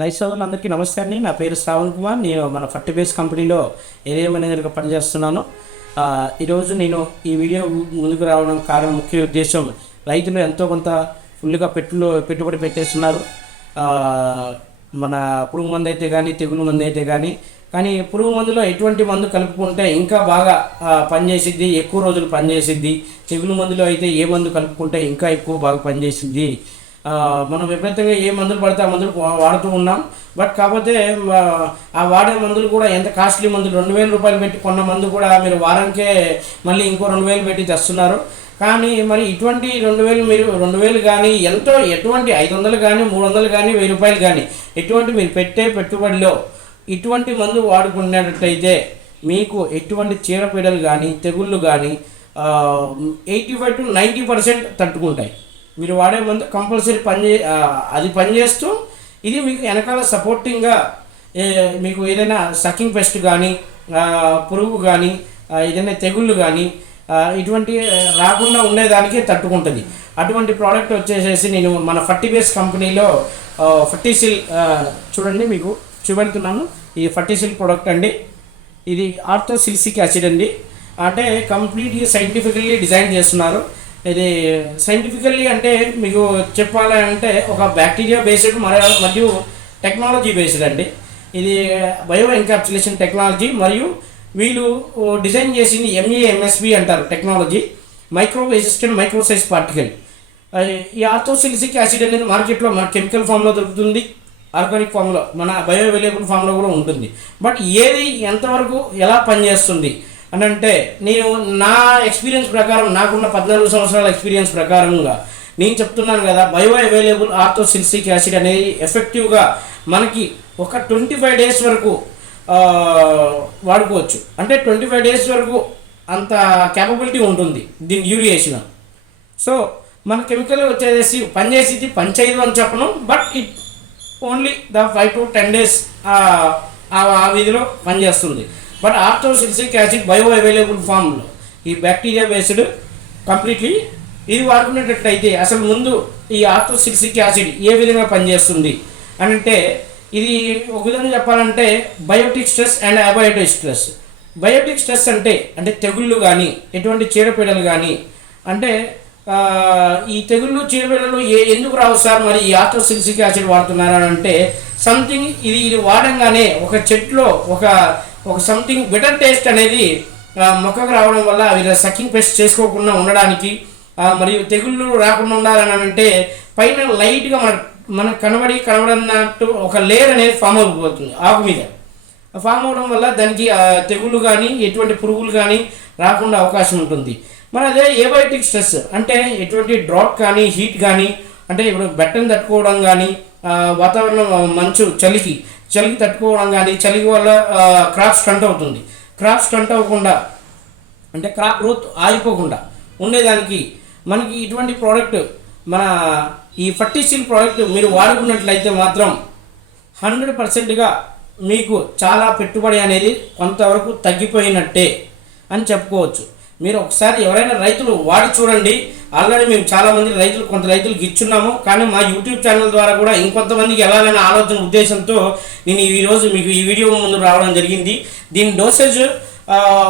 రైతు సోదరులందరికీ నమస్తే అండి. నా పేరు శ్రావణ్ కుమార్. నేను మన ఫర్టిబేస్ కంపెనీలో ఏరియా మేనేజర్గా పనిచేస్తున్నాను. ఈరోజు నేను ఈ వీడియో ముందుకు రావడం కారణం ముఖ్య ఉద్దేశం, రైతులు ఎంతో కొంత ఫుల్గా పెట్టుబడి పెట్టేస్తున్నారు. మన పురుగు మందు అయితే కానీ, తెగులు మందు అయితే కానీ పురుగు మందులో ఎటువంటి మందు కలుపుకుంటే ఇంకా బాగా పనిచేసిద్ది, ఎక్కువ రోజులు పనిచేసిద్ది. తెగులు మందులో అయితే ఏ మందు కలుపుకుంటే ఇంకా ఎక్కువ బాగా పనిచేసిద్ది. మనం విపరీతంగా ఏ మందులు పడితే ఆ మందులు వాడుతూ ఉన్నాం. బట్ కాకపోతే ఆ వాడే మందులు కూడా ఎంత కాస్ట్లీ మందులు, 2000 రూపాయలు పెట్టి కొన్న మందు కూడా మీరు వారానికే మళ్ళీ ఇంకో 2000 పెట్టి తెస్తున్నారు. కానీ మరి ఇటువంటి 2000 మీరు 2000 కానీ ఎంతో ఎటువంటి 500 కానీ 300 కానీ 1000 రూపాయలు కానీ ఎటువంటి మీరు పెట్టే పెట్టుబడిలో ఇటువంటి మందు వాడుకునేటట్టయితే మీకు ఎటువంటి చీడపీడలు కానీ తెగుళ్ళు కానీ 85 to 90% తట్టుకుంటాయి. మీరు వాడే మందు కంపల్సరీ అది పనిచేస్తూ ఇది మీకు వెనకాల సపోర్టింగ్గా మీకు ఏదైనా సకింగ్ పెస్ట్ కానీ పురుగు కానీ ఏదైనా తెగుళ్ళు కానీ ఇటువంటి రాకుండా ఉండేదానికి తట్టుకుంటుంది. అటువంటి ప్రోడక్ట్ వచ్చేసేసి నేను మన ఫర్టిబేస్ కంపెనీలో ఫర్టిసిల్ చూడండి, మీకు చూపెడుతున్నాను. ఈ ఫర్టిసిల్ ప్రోడక్ట్ అండి. ఇది ఆర్థోసిలిసిక్ యాసిడ్ అండి. అంటే కంప్లీట్గా సైంటిఫికల్లీ డిజైన్ చేస్తున్నారు. ఇది సైంటిఫికల్లీ అంటే మీకు చెప్పాలంటే ఒక బ్యాక్టీరియా బేస్డ్ మరియు టెక్నాలజీ బేస్డ్ అండి. ఇది బయో ఎన్కాప్సులేషన్ టెక్నాలజీ మరియు వీళ్ళు డిజైన్ చేసింది MAMSB అంటారు టెక్నాలజీ, మైక్రో రెసిస్టెంట్ మైక్రోసైజ్ పార్టికల్. ఈ ఆర్థోసిలిసిక్ యాసిడ్ అనేది మార్కెట్లో మన కెమికల్ ఫామ్లో దొరుకుతుంది, ఆర్గానిక్ ఫామ్లో, మన బయో అవైలబుల్ ఫామ్లో కూడా ఉంటుంది. బట్ ఏది ఎంతవరకు ఎలా పనిచేస్తుంది అని అంటే, నేను నా ఎక్స్పీరియన్స్ ప్రకారం, నాకున్న 14 సంవత్సరాల ఎక్స్పీరియన్స్ ప్రకారంగా నేను చెప్తున్నాను కదా, బయో అవైలబుల్ ఆర్థోసిలిసిక్ యాసిడ్ అనేది ఎఫెక్టివ్గా మనకి ఒక 25 డేస్ వరకు వాడుకోవచ్చు. అంటే 25 డేస్ వరకు అంత క్యాపబిలిటీ ఉంటుంది దీని యూరియేషన్. సో మన కెమికల్ వచ్చేసి పనిచేసి పనిచేయదు అని చెప్పను, but it only 5 to 10 days ఆ విధిలో పనిచేస్తుంది. But orthosilicic acid bio available ఫామ్లో ఈ బ్యాక్టీరియా బేస్డ్ కంప్లీట్లీ ఇది వాడుకునేటట్టయితే అసలు ముందు ఈ ఆర్థోసిలిసిక్ యాసిడ్ ఏ విధంగా పనిచేస్తుంది అని అంటే, ఇది ఒక విధంగా చెప్పాలంటే biotic stress and abiotic stress. Biotic stress అంటే తెగుళ్ళు కానీ ఎటువంటి చీడపీడలు కానీ, అంటే ఈ తెగుళ్ళు చీడపీడలు ఎందుకు రావు సార్ మరి ఈ ఆర్థోసిలిసిక్ యాసిడ్ వాడుతున్నారని అంటే, సంథింగ్ ఇది వాడంగానే ఒక చెట్లో ఒక సంథింగ్ బెటర్ టేస్ట్ అనేది మొక్కకు రావడం వల్ల అవి సకింగ్ పెస్ట్ చేసుకోకుండా ఉండడానికి మరియు తెగుళ్ళు రాకుండా ఉండాలని అంటే పైన లైట్గా మనకు కనబడినట్టు ఒక లేయర్ అనేది ఫామ్ అయిపోతుంది ఆకు మీద. ఫామ్ అవడం వల్ల దానికి తెగుళ్ళు కానీ ఎటువంటి పురుగులు కానీ రాకుండా అవకాశం ఉంటుంది. మరి అదే ఏబయోటిక్ స్ట్రెస్ అంటే ఎటువంటి డ్రాట్ కానీ హీట్ కానీ, అంటే ఇప్పుడు బెట్టను తట్టుకోవడం కానీ, వాతావరణం మంచు చలికి తట్టుకోవడం కానీ, చలి వల్ల క్రాప్ స్టంట్ అవుతుంది. క్రాప్ స్టంట్ అవ్వకుండా అంటే క్రాప్ గ్రోత్ ఆగిపోకుండా ఉండేదానికి మనకి ఇటువంటి ప్రోడక్ట్, మన ఈ ఫర్టిసిల్ ప్రోడక్ట్ మీరు వాడుకున్నట్లయితే మాత్రం 100%గా మీకు చాలా పెట్టుబడి అనేది కొంతవరకు తగ్గిపోయినట్టే అని చెప్పుకోవచ్చు. మీరు ఒకసారి ఎవరైనా రైతులు వాడి చూడండి. ఆల్రెడీ మేము చాలామంది కొంత రైతులకు ఇచ్చున్నాము. కానీ మా యూట్యూబ్ ఛానల్ ద్వారా కూడా ఇంకొంతమందికి ఎలాగైనా ఆలోచన ఉద్దేశంతో నేను ఈరోజు మీకు ఈ వీడియో ముందు రావడం జరిగింది. దీని డోసేజ్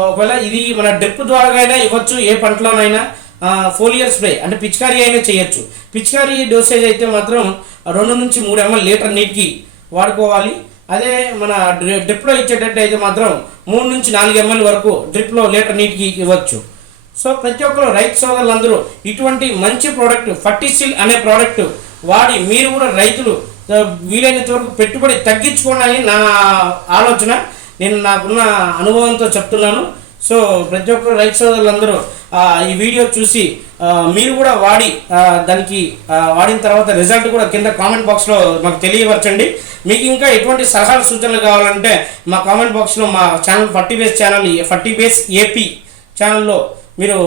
ఒకవేళ ఇది మన డ్రిప్ ద్వారా అయినా ఇవ్వచ్చు, ఏ పంటలోనైనా ఫోలియర్ స్ప్రే అంటే పిచికారీ అయినా చేయొచ్చు. పిచికారీ డోసేజ్ అయితే మాత్రం 2 నుంచి 3 ml లీటర్ నీటికి వాడుకోవాలి. అదే మన డ్రిప్లో ఇచ్చేటట్టు అయితే మాత్రం 3 నుంచి 4 ml వరకు డ్రిప్లో లీటర్ నీటికి ఇవ్వచ్చు. సో ప్రతి ఒక్కరు రైతు సోదరులందరూ ఇటువంటి మంచి ప్రోడక్ట్ ఫర్టిసిల్ అనే ప్రోడక్ట్ వాడి మీరు కూడా రైతులు వీలైనంత వరకు పెట్టుబడి తగ్గించుకోండి అని నా ఆలోచన. నేను నాకున్న అనుభవంతో చెప్తున్నాను. సో ప్రతి ఒక్కరు రైతు సోదరులందరూ ఈ వీడియో చూసి మీరు కూడా వాడి దానికి వాడిన తర్వాత రిజల్ట్ కూడా కింద కామెంట్ బాక్స్లో మాకు తెలియపరచండి. మీకు ఇంకా ఎటువంటి సలహాలు సూచనలు కావాలంటే మా కామెంట్ బాక్స్లో మా ఛానల్ ఫర్టిబేస్ AP ఛానల్లో మీరు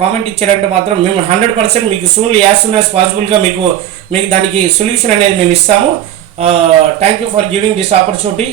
కామెంట్ ఇచ్చారంటే మాత్రం మేము 100% మీకు యాజ్ సూన్ యాజ్ పాసిబుల్గా మీకు దానికి సొల్యూషన్ అనేది మేము ఇస్తాము. Thank you for giving this opportunity.